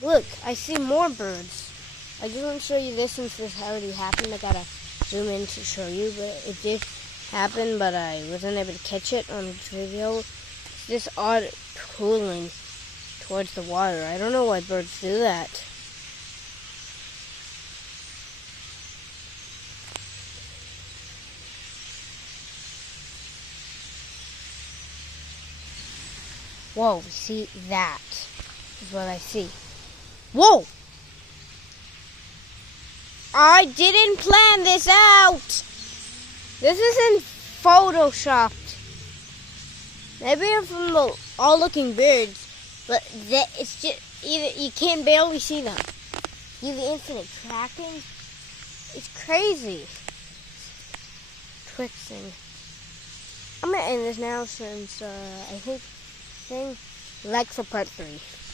Look, I see more birds. I just want to show you this since this already happened. I gotta zoom in to show you, but it did happen, but I wasn't able to catch it on video. It's this odd pooling towards the water. I don't know why birds do that. Whoa, see, that is what I see. Whoa! I didn't plan this out! This isn't photoshopped. Maybe I'm from the all-looking birds, but it's just, you can barely see them. You the infinite tracking? It's crazy. Twixing. I'm gonna end this now since I think like for part 3.